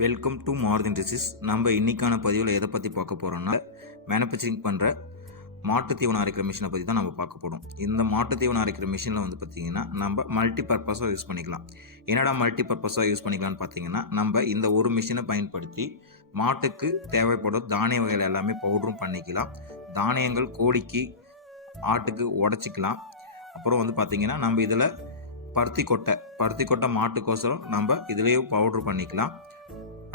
Welcome to மார்தின் disease நம்ம இன்னைக்கான பதிவில் எதை பற்றி பார்க்க போகிறோம்னா மேனுஃபேக்சரிங் பண்ணுற மாட்டுத் தீவனம் அரைக்கிற மிஷினை பற்றி தான் நம்ம பார்க்க போகிறோம் இந்த மாட்டுத் தீவனம் அரைக்கிற மிஷினில் வந்து பார்த்திங்கன்னா நம்ம மல்டி பர்பஸாக யூஸ் பண்ணிக்கலாம். என்னடா மல்டி பர்பஸாக யூஸ் பண்ணிக்கலாம்னு பார்த்தீங்கன்னா நம்ம இந்த ஒரு மிஷினை பயன்படுத்தி மாட்டுக்கு தேவைப்படும் தானிய வகைகள் எல்லாமே பவுடரும் பண்ணிக்கலாம். தானியங்கள் கோழிக்கு ஆட்டுக்கு உடச்சிக்கலாம். அப்புறம் வந்து பார்த்திங்கன்னா நம்ம இதில் பருத்தி கொட்டை பருத்தி கொட்டை மாட்டுக்கோசரம் நம்ம இதுலேயே பவுட்ரு பண்ணிக்கலாம்.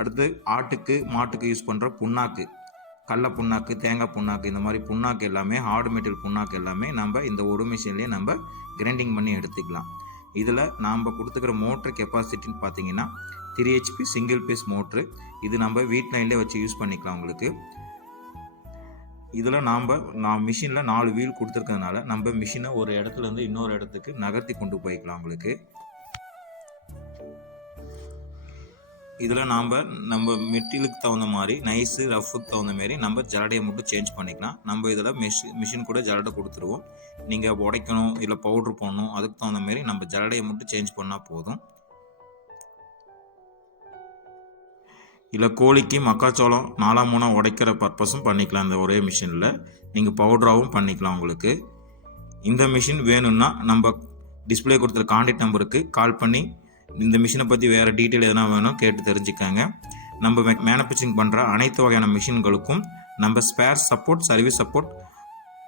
அடுத்து ஆட்டுக்கு மாட்டுக்கு யூஸ் பண்ணுற புண்ணாக்கு. கடல புண்ணாக்கு தேங்காய் புண்ணாக்கு இந்த மாதிரி புண்ணாக்கு எல்லாமே ஹார்டு மெட்டீரியல் புண்ணாக்கு எல்லாமே நம்ம இந்த ஒரு மிஷின்லேயே நம்ம கிரைண்டிங் பண்ணி எடுத்துக்கலாம். இதில் நாம் கொடுத்துக்கிற மோட்ரு கெப்பாசிட்டின்னு பார்த்தீங்கன்னா three HP single piece motor இது நம்ம வீட் லைன்லேயே வச்சு யூஸ் பண்ணிக்கலாம் உங்களுக்கு. இதில் நாம் நான் மிஷினில் நாலு வீல் கொடுத்துருக்கறதுனால நம்ம மிஷினை ஒரு இடத்துல இருந்து இன்னொரு இடத்துக்கு நகர்த்தி கொண்டு போய்க்கலாம் உங்களுக்கு. இதில் நாம் நம்ம மெட்டீரியலுக்கு தகுந்த மாதிரி நைஸு ரஃபுக்கு தகுந்த மாதிரி நம்ம ஜலடையை மட்டும் சேஞ்ச் பண்ணிக்கலாம். நம்ம இதில் மிஷின் மிஷின் கூட ஜலடை கொடுத்துருவோம். நீங்கள் உடைக்கணும் இல்லை பவுட்ரு போடணும் அதுக்கு தகுந்த மாதிரி நம்ம ஜலடையை மட்டும் சேஞ்ச் பண்ணால் போதும். இல்லை கோழிக்கு மக்காச்சோளம் நாலாம் மூணாக உடைக்கிற பர்பஸும் பண்ணிக்கலாம் இந்த ஒரே மிஷினில் நீங்கள் பவுடராகவும் பண்ணிக்கலாம் உங்களுக்கு. இந்த மிஷின் வேணும்னா நம்ம டிஸ்பிளே கொடுத்துருக்க கான்டாக்ட் நம்பருக்கு கால் பண்ணி இந்த மிஷினை பற்றி வேறு டீட்டெயில் எதனா வேணும் கேட்டு தெரிஞ்சுக்கங்க. நம்ம மேனுஃபேக்சரிங் பண்ணுற அனைத்து வகையான மிஷின்களுக்கும் நம்ம ஸ்பேர் சப்போர்ட் சர்வீஸ் சப்போர்ட்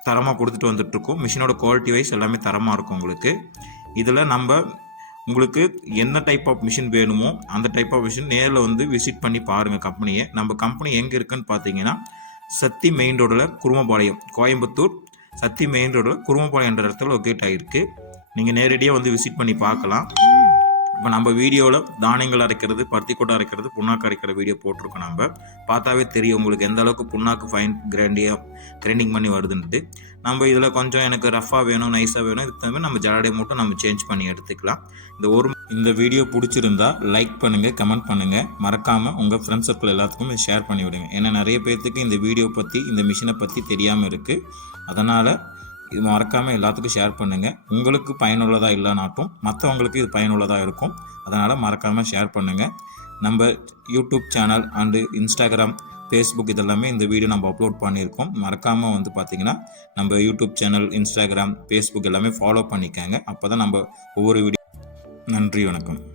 தரமாக கொடுத்துட்டு வந்துட்டுருக்கோம். மிஷினோட குவாலிட்டி வைஸ் எல்லாமே தரமாக இருக்கும் உங்களுக்கு. இதில் நம்ம உங்களுக்கு என்ன டைப் ஆஃப் மிஷின் வேணுமோ அந்த டைப் ஆஃப் மிஷின் நேரில் வந்து விசிட் பண்ணி பாருங்கள் கம்பெனியை நம்ம கம்பெனி எங்கே இருக்குன்னு பார்த்தீங்கன்னா சத்தி மெயின் ரோடில் குருமபாளையம் கோயம்புத்தூர். சத்தி மெயின் ரோடில் குருமபாளையம் என்ற இடத்துல லொக்கேட் ஆகிருக்கு நீங்கள் நேரடியாக வந்து விசிட் பண்ணி பார்க்கலாம். இப்போ நம்ம வீடியோவில் தானியங்கள் அரைக்கிறது பருத்தி கொட்டை அரைக்கிறது புண்ணாக்கு அரைக்கிற வீடியோ போட்டிருக்கோம் நம்ம பார்த்தாவே தெரியும் உங்களுக்கு எந்த அளவுக்கு புண்ணாக்கு ஃபைன் கிரைண்டியாக கிரைண்டிங் பண்ணி வருதுன்ட்டு நம்ம இதில் கொஞ்சம் எனக்கு ரஃபாக வேணும் நைஸாக வேணும் இதுக்கு தகுந்த நம்ம ஜலடை மட்டும் நம்ம சேஞ்ச் பண்ணி எடுத்துக்கலாம். இந்த ஒரு இந்த வீடியோ பிடிச்சிருந்தா லைக் பண்ணுங்கள் கமெண்ட் பண்ணுங்கள் மறக்காமல் உங்கள் ஃப்ரெண்ட்ஸ் சர்க்கிள் எல்லாத்துக்கும் இதை ஷேர் பண்ணி விடுங்க. ஏன்னா நிறைய பேர்த்துக்கு இந்த வீடியோ பற்றி இந்த மிஷினை பற்றி தெரியாமல் இருக்குது அதனால் இது மறக்காமல் எல்லாத்துக்கும் ஷேர் பண்ணுங்கள் உங்களுக்கு பயனுள்ளதாக இல்லைனாட்டும் மற்றவங்களுக்கு இது பயனுள்ளதாக இருக்கும். அதனால் மறக்காமல் ஷேர் பண்ணுங்கள் நம்ம YouTube channel and Instagram Facebook இதெல்லாமே இந்த வீடியோ நம்ம அப்லோட் பண்ணியிருக்கோம். மறக்காமல் வந்து பார்த்திங்கன்னா நம்ம யூடியூப் சேனல் இன்ஸ்டாகிராம் ஃபேஸ்புக் எல்லாமே ஃபாலோ பண்ணிக்கோங்க. அப்போ தான் நம்ம ஒவ்வொரு வீடியோ நன்றி வணக்கம்.